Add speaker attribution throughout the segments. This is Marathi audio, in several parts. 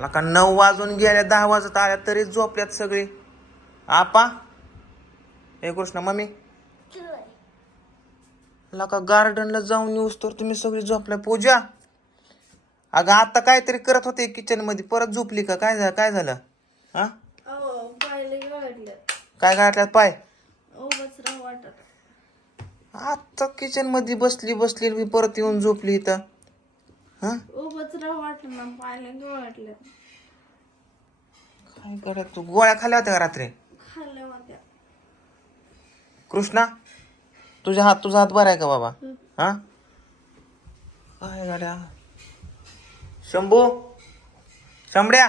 Speaker 1: मला का नऊ वाजून गेल्या दहा वाजत आल्या तरी झोपल्यात सगळे. आपा हे कृष्ण मम्मी. लका गार्डनला जाऊन येऊस तर तुम्ही सगळी झोपलाय पूजा? अगं आता काहीतरी करत होते किचनमध्ये परत झोपली का? काय झालं काय झालं? हा? काय गाठल्यात पाय? आता किचनमध्ये बसली बसली मी परत येऊन झोपली इथं. हा?
Speaker 2: उगाच राह ना गाडलं
Speaker 1: काय करत तू? गोळ्या खाल्ल्या होत्या का रात्री?
Speaker 2: खाल्ल्या होत्या.
Speaker 1: कृष्णा तुझ्या हात तुझा हात बरा आहे का बाबा? हा? काय गाड्या? शंभू? शंभड्या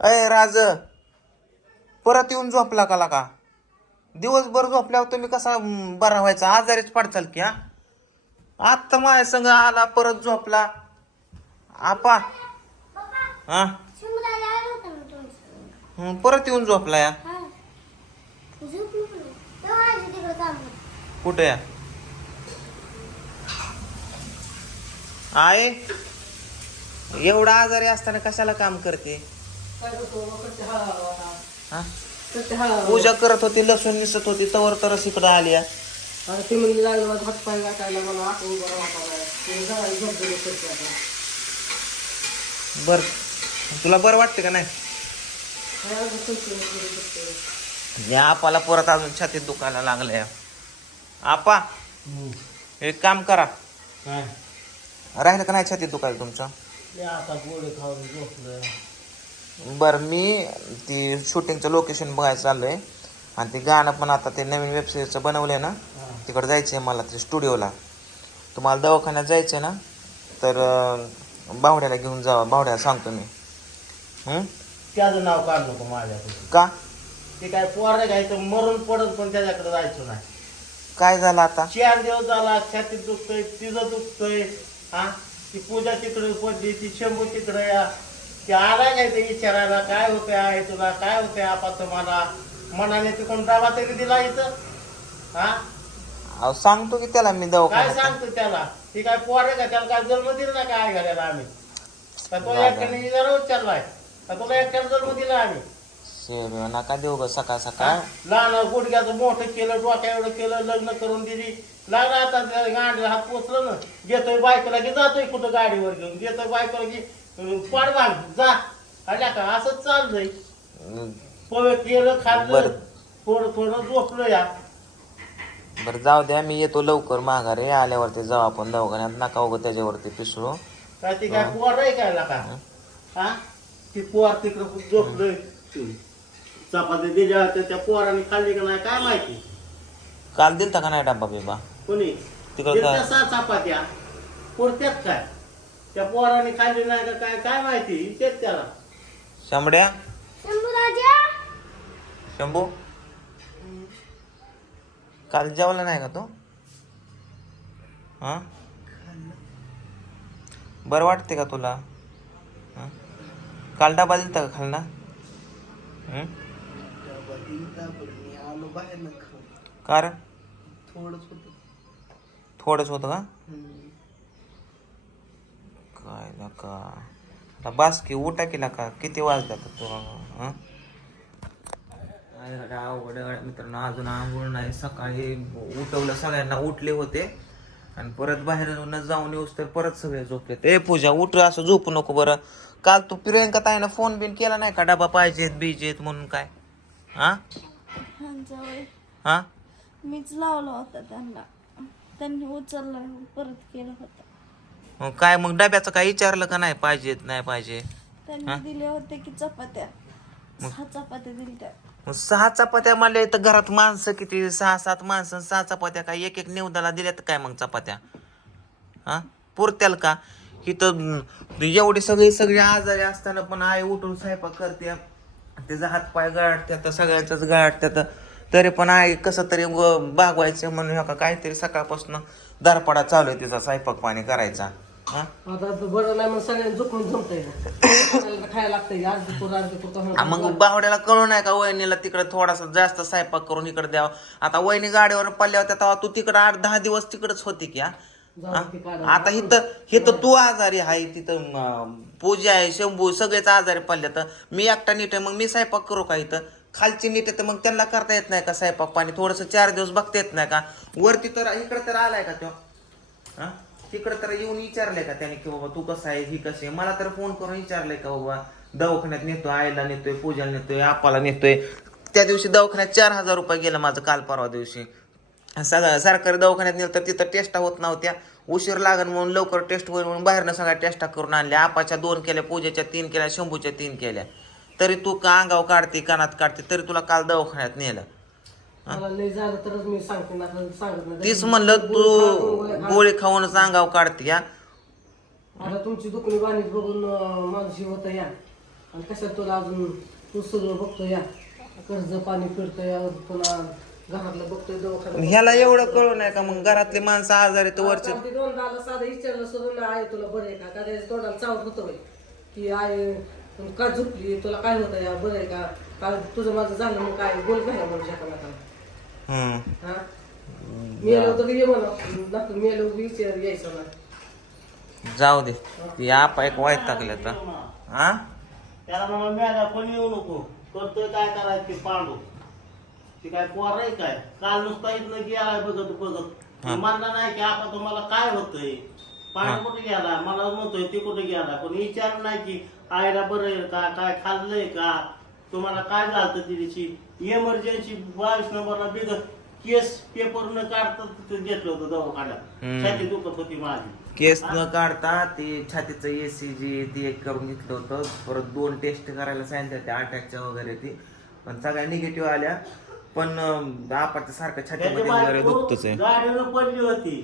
Speaker 1: अय राज. परत येऊन झोपला का का दिवसभर झोपल्यावर तुम्ही कसा बरा व्हायचा? आजारीच पडचाल की हा? आत्ता माझ्या संग आला परत झोपला. आपा. हा? हं, परत येऊन झोपला या. कुठे या? आहे एवढा आजारी असताना कशाला काम करते? हा? पूजा करत होती लसूण निसत होती तवर तरच इकडं आली या.
Speaker 3: आता ते म्हणजे लागलं माझं हात पाय गाठायला मला आठवून बरं वाटायला ते करते आता
Speaker 1: बर. तुला बरं वाटते का नाही?
Speaker 3: काय असं करते, करू शकते.
Speaker 1: या आपाला परत अजून छातीत दुखायला लागलं या आपा एक काम करा.
Speaker 3: काय?
Speaker 1: राहिलं का नाही छातीत दुखायला तुमचं?
Speaker 3: ते आता गोडे खाऊन झोपलं
Speaker 1: बरं मी ती शूटिंगचं लोकेशन बघायला चाललंय. आणि ते गाणं पण आता ते नवीन वेबसिरीजचं बनवलंय ना? तिकडे जायचं आहे मला ते स्टुडिओला. तुम्हाला दवाखान्यात जायचं आहे ना? तर बावड्याला घेऊन जावा बावड्याला सांगतो मी. हं?
Speaker 3: त्याचं नाव काढ नको माझ्याकडे
Speaker 1: का?
Speaker 3: ते काय पोरं घ्यायचं मरून पडत पण त्याच्याकडे जायचं नाही.
Speaker 1: काय झालं आता?
Speaker 3: चार दिवस झाला छातीत दुखतोय तिचं दुखतोय. हा? ती पूजा तिकडे पडली ती शंभू तिकडे या. ती आला काय ते विचारायला काय होतंय आहे तुला? काय होतंय आपा तुम्हाला मनाने तिकडून डाबा तरी दिला इथं. हा?
Speaker 1: अहो सांगतो की त्याला मी
Speaker 3: काय
Speaker 1: दवाखान्यात
Speaker 3: सांगतो त्याला? ती काय पोर आहे का? त्याला काय जन्म दिला ना काय घालायला आम्ही? का तो
Speaker 1: नाही,
Speaker 3: एकट्याने जरा उच्चारलाय का तुला एकट्याला जन्म दिला आम्ही?
Speaker 1: नका देऊ ग सकाळ? सकाळ.
Speaker 3: लहान गुडघ्याचं मोठं केलं डोक्या एवढं केलं लग्न करून दिली. लागला आता त्या गाडीला हात पोचलं ना घेतोय बायकोला की जातोय कुठं गाडीवर घेऊन? घेतोय बायकोला की अं, पाड भाग जा. आल्या का असंच चाललंय. पोहे केलं खाल्लं.
Speaker 1: बरं.
Speaker 3: थोडं थोडं झोपलं या.
Speaker 1: बरं जाऊ द्या मी येतो लवकर माघारी. आल्यावरती जाऊ आपण दवाखान्यात. नका उगं त्याच्यावरती पिसळू.
Speaker 3: काय ती काय पोर आहे काय का हा? ती पोर तिकडं झोपलंय. चपाती दिल्या होत्या त्या पोराने खाल्ली का नाही काय माहिती?
Speaker 1: काल दिलता का नाही डब्बा बिबा
Speaker 3: कोणी?
Speaker 1: तिकडं काय?
Speaker 3: सहा चपात्या. पुरत्यात काय? त्या पोराने खाल्ली नाही का काय? काय माहिती? तेच त्याला.
Speaker 1: शंभड्या शंभू? काल जेवला नाही का तो? हां? बरं वाटते का तुला? हं? काल डबा दिलता का खालना? कारण?
Speaker 3: थोडंच होत
Speaker 1: होतं का? काय नका. बास की उठा केला का किती वाजल्यात तू? हां? अवघड मित्रांनो अजून आंघोळ नाही. सकाळी उठवलं सगळ्यांना उठले होते. आणि परत बाहेर जाऊन येऊस तर परत सगळे झोपले ए पूजा उठ असं झोपू नको बरं. काल तू प्रियंका ताईनं फोन बिन केला नाही का? डबा पाहिजेत बीजेत म्हणून काय? हा? हा?
Speaker 2: मीच लावला होता त्यांना. त्यांनी उचलला परत केलं होतं.
Speaker 1: मग काय मग डब्याचं काय विचारलं का नाही? पाहिजेत नाही पाहिजे?
Speaker 2: त्यांनी दिले होते की चपात्या. चपात्या दिल्या
Speaker 1: मग सहा चपात्या म्हणले तर घरात माणसं किती? सहा सात माणसं सहा चपात्या काय? एक एक निवदाला दिल्या तर काय मग चपात्या? हा? पुरत्याल का? इथं एवढी सगळी सगळी आजारी असताना पण आई उठून स्वयंपाक करते. त्याचा हात पाय गाठत्यात सगळ्यांचाच गाठत्यात तरी पण आई कसं तरी भागवायचं म्हणून का काहीतरी सकाळपासून दारपडा चालू आहे तिचा स्वयंपाक पाणी करायचा. हा?
Speaker 3: आता बरं नाही मग सगळ्यांनी झोपून जमतंय खायला लागतंय. आज दुपूर आज दुपूर
Speaker 1: मग बावड्याला कळू नाही का वहिनीला तिकडे थोडासा जास्त स्वयंपाक करून इकडे द्यावा? आता वहिनी गाडीवर पडल्या होत्या तेव्हा तू तिकडे आठ दहा दिवस तिकडेच होती की हा? हा? आता इथं इथं तू आजारी आहे तिथं म, पूजा आहे शंभू सगळेच आजारी पडले तर मी एकटा नीट आहे मग मी स्वयंपाक करू का इथं? खालची नीट आहे तर मग त्यांना करता येत नाही का स्वयंपाक पाणी? थोडस चार दिवस बघता येत नाही का? वरती तर इकडे तर आलाय का तो? हा? तिकडे तर येऊन विचारलंय का त्याने की बाबा तू कसं आहे ही कशी आहे? मला तर फोन करून विचारलंय का बाबा दवाखान्यात नेतोय आईला नेतोय पूजाला नेतोय आपाला नेतोय. त्या दिवशी दवाखान्यात चार हजार रुपये गेलं माझं काल परवा दिवशी. सगळं सरकारी दवाखान्यात नेलं तर तिथं टेस्टा होत नव्हत्या. उशीर लागन म्हणून लवकर टेस्ट होईल म्हणून बाहेरनं सगळ्या टेस्टा करून आणल्या. आपाच्या दोन केल्या पूजेच्या तीन केल्या शंभूच्या तीन केल्या. तरी तू का अंगाव काढते कानात काढते तरी तुला काल दवाखान्यात नेलं.
Speaker 4: मला लय झालं तरच मी सांगते ना तर सांगत नाही.
Speaker 1: तीच म्हणलं तू गोळी खाऊनच अंगाव काढते या
Speaker 4: आता तुमची दुखणी बाणीत बघून अं, माणूस होत या. आणि कशात तुला अजून तू सगळं बघतो या. कर्ज पाणी फिरतोय पुन्हा घरातलं बघतोय
Speaker 1: ह्याला एवढं कळू नाही का मग? घरातले माणसं आजारी तर वरचे
Speaker 4: ते दोनदा आलं साधं विचारलं सोडून आहे तुला बरं आहे का? का तोंडाला चावत होतं बाई. की आहे तू का झोपली? तुला काय होतं या? बरं आहे का? काल तुझं माझं झालं मग काय? बोल काय म्हणू शकत आता.
Speaker 1: हम्म
Speaker 4: हा मेलो तर ये म्हणा मेलो विचार यायचं ना
Speaker 1: जाऊ दे. ती आपा एक वाईट टाकल्या तर. हा
Speaker 3: त्याला म्हणा मॅगा कोणी येऊ नको. करतोय काय करायचं ते पांडू. ते काय पोर आहे काय? काल नुसता इथनं गेलाय बघत बघत. म्हणला नाही की आपण तुम्हाला काय होतंय? पाणी कुठे गेला? मला म्हणतोय ते कुठे गेला? पण विचार नाही की आईला बरं आहे का? काय खाल्लंय का? तुम्हाला काय झालं तिची इमर्जन्सी बावीस नंबरला बिगत केस पेपर न काढता तिथं घेतलं होतं दवाखान्यात. छाती दुखत होती माझी.
Speaker 1: केस न काढता ते छातीचं एसीजी ती एक करून घेतलं होतं. परत दोन टेस्ट करायला सांगितलं त्या अटॅकच्या वगैरे ती. पण सगळ्या निगेटिव्ह आल्या. पण आपण सारखं छातीमध्ये
Speaker 3: त्याच्या
Speaker 1: वगैरे
Speaker 3: बायको
Speaker 1: दुखतच आहे.
Speaker 3: गाडीनं पडली होती.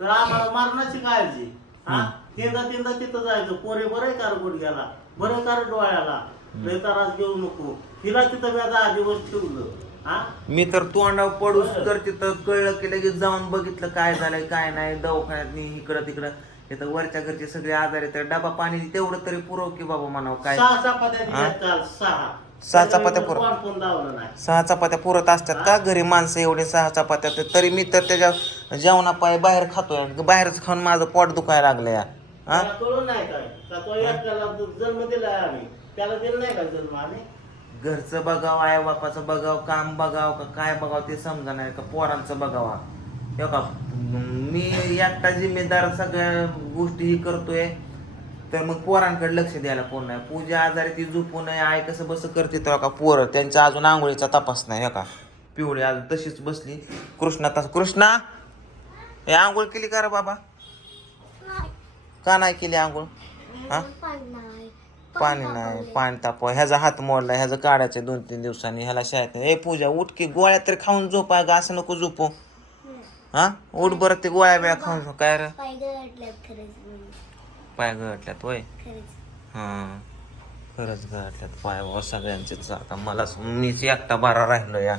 Speaker 3: तर आम्हाला मारण्याची काळजी. हा? तीनदा तीनदा तिथं जायचं. पोरे बरं कार गेला बरं कार डोळ्याला? लय त्रास घेऊ नको. तिला तिथं मी दिवस ठेवलं. हा?
Speaker 1: मी तर तोंडावर पडूस तर तिथं कळलं की लगेच जाऊन बघितलं काय झालंय काय नाही दवाखान्यात नी इकडं तिकडं. इथं वरच्या घरचे सगळे आजार आहेत. तर डबा पाणी तेवढं तरी पुरव की बाबा म्हणावं काय.
Speaker 3: सहा चपात्या काल सहा.
Speaker 1: सहा चपात्या पुरव.
Speaker 3: कोण पण दावलं नाही?
Speaker 1: सहा चपात्या पुरत असतात का? घरी माणसं एवढे सहा चपात्या तर तरी मी तर त्याच्या जेवणापाय बाहेर खातोय. बाहेरच खाऊन माझं पोट दुखायला लागलं या हा?
Speaker 3: त्याला कळून नाही काय. का तो एकट्याला जन्म दिलाय आम्ही. त्याला दिला नाही का जन्म आम्ही
Speaker 1: घरचं बघावं आई बापाचं बघावं काम बघावं का काय बघावं ते समजा नाही का पोरांचं बघावा. हे का मी एकटा जिम्मेदार सगळ्या गोष्टी ही करतोय तर मग पोरांकडे लक्ष द्यायला कोण नाही. पूजा आजारी ती झोपू नये आई कसं बस करते तेव्हा का पोरं त्यांच्या अजून आंघोळीचा तपास नाही हे का? पिवळी अजून तशीच बसली. कृष्णा तस कृष्णा! हे आंघोळ केली का रे बाबा? का नाही केली आंघोळ? हा? पाणी नाही पाणी तापवा. ह्याचा हात मोडला ह्याचं काढायचं दोन तीन दिवसांनी ह्याला शाळेत ए पूजा उठ की गोळ्या तरी खाऊन झोपा ग असं नको झोपू. हा? उठ बरं ते गोळ्या बिळ्या खाऊन झोप. काय रे?
Speaker 2: पाय गळटल्यात खरंच
Speaker 1: हा. खरंच गळटल्यात. पाय बाबा सगळ्यांचेच आता मला मीच एकटा बारा राहिलो या.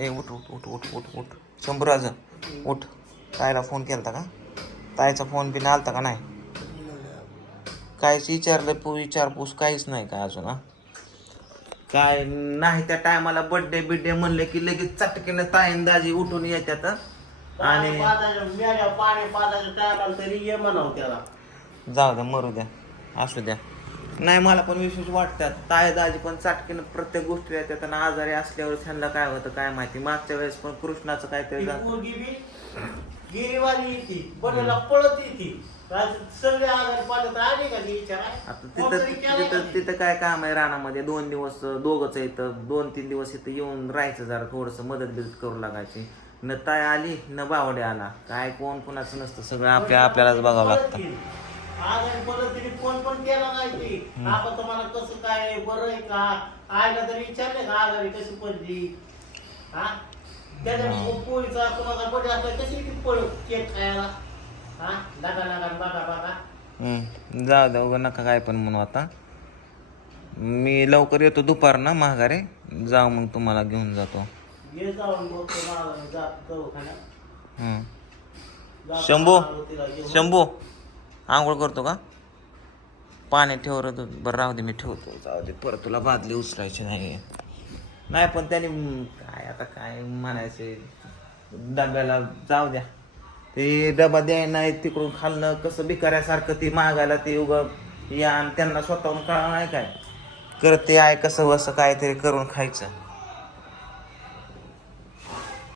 Speaker 1: ए उठ उठ उठ उठ उठ उठ. शंभूराज उठ. ताईला फोन केलता का? ताईचा फोन बिन आलता का नाही? काहीच विचारलं पू विचारपूस काहीच नाही का अजून हा? काय नाही त्या टायमाला बर्थडे बिड्डे म्हणले की लगेच चटकीने ताईन दाजी उठून येतात आणि
Speaker 3: पाजायचं मेल्या पाणी पाजायचं टायमाला तरी ये म्हणावं त्याला.
Speaker 1: जाऊ द्या मरू द्या असू द्या. नाही मला पण विशेष वाटतात ताय दाजी पण चाटकीनं प्रत्येक गोष्टी येतात आणि आजारी असल्यावर त्यांना काय होतं काय माहिती. मागच्या वेळेस पण कृष्णाचं काहीतरी
Speaker 3: गिरीवाली येते बनेला पळत येते सगळे आजारी पाण्यात आले का ती विचार
Speaker 1: आता तिथं तिथं तिथं काय काम आहे रानामध्ये? दोन दिवस दोघच येतं दोन तीन दिवस इथं येऊन राहायचं जरा थोडस मदत बिदत करू लागायची. न ताय आली न बावडे आला. काय कोण कोणाचं नसतं सगळं आपल्या आपल्यालाच बघावं लागतं.
Speaker 3: आजारी पडत तिने फोन पण केला नाही ती. आपण तुम्हाला कसं काय बरं आहे का? आईला तरी विचारले का आजारी कशी पडली? हा? त्याच्या पोळीचा कोणाचा बर्थडे असला कशी ती पळ केक खायला? हा? नका नका बघा बघा.
Speaker 1: हम्म, जाऊ द्या उगा नका काय पण म्हणू आता. मी लवकर येतो दुपार ना महागारे जाऊ मग तुम्हाला घेऊन जातो.
Speaker 3: ये जाऊन बघतो मला जात दवाखान्यात.
Speaker 1: हम्म.
Speaker 3: जातो
Speaker 1: शंभू
Speaker 3: मला तिला घेऊन.
Speaker 1: शंभू आंघोळ करतो का? पाणी ठेव रे तू. बरं राहू दे मी ठेवतो. जाऊ दे परत तुला बादली उचलायची नाही नाही पण त्याने आता काय म्हणायचे? डब्याला जाऊ द्या. ते डबा द्याय नाही तिकडून खाल्लं कसं बिकाऱ्यासारखं ते मागायला ते उग या आणि त्यांना स्वतःहून कळा नाही काय. करत आहे कसं वसं काहीतरी करून खायचं.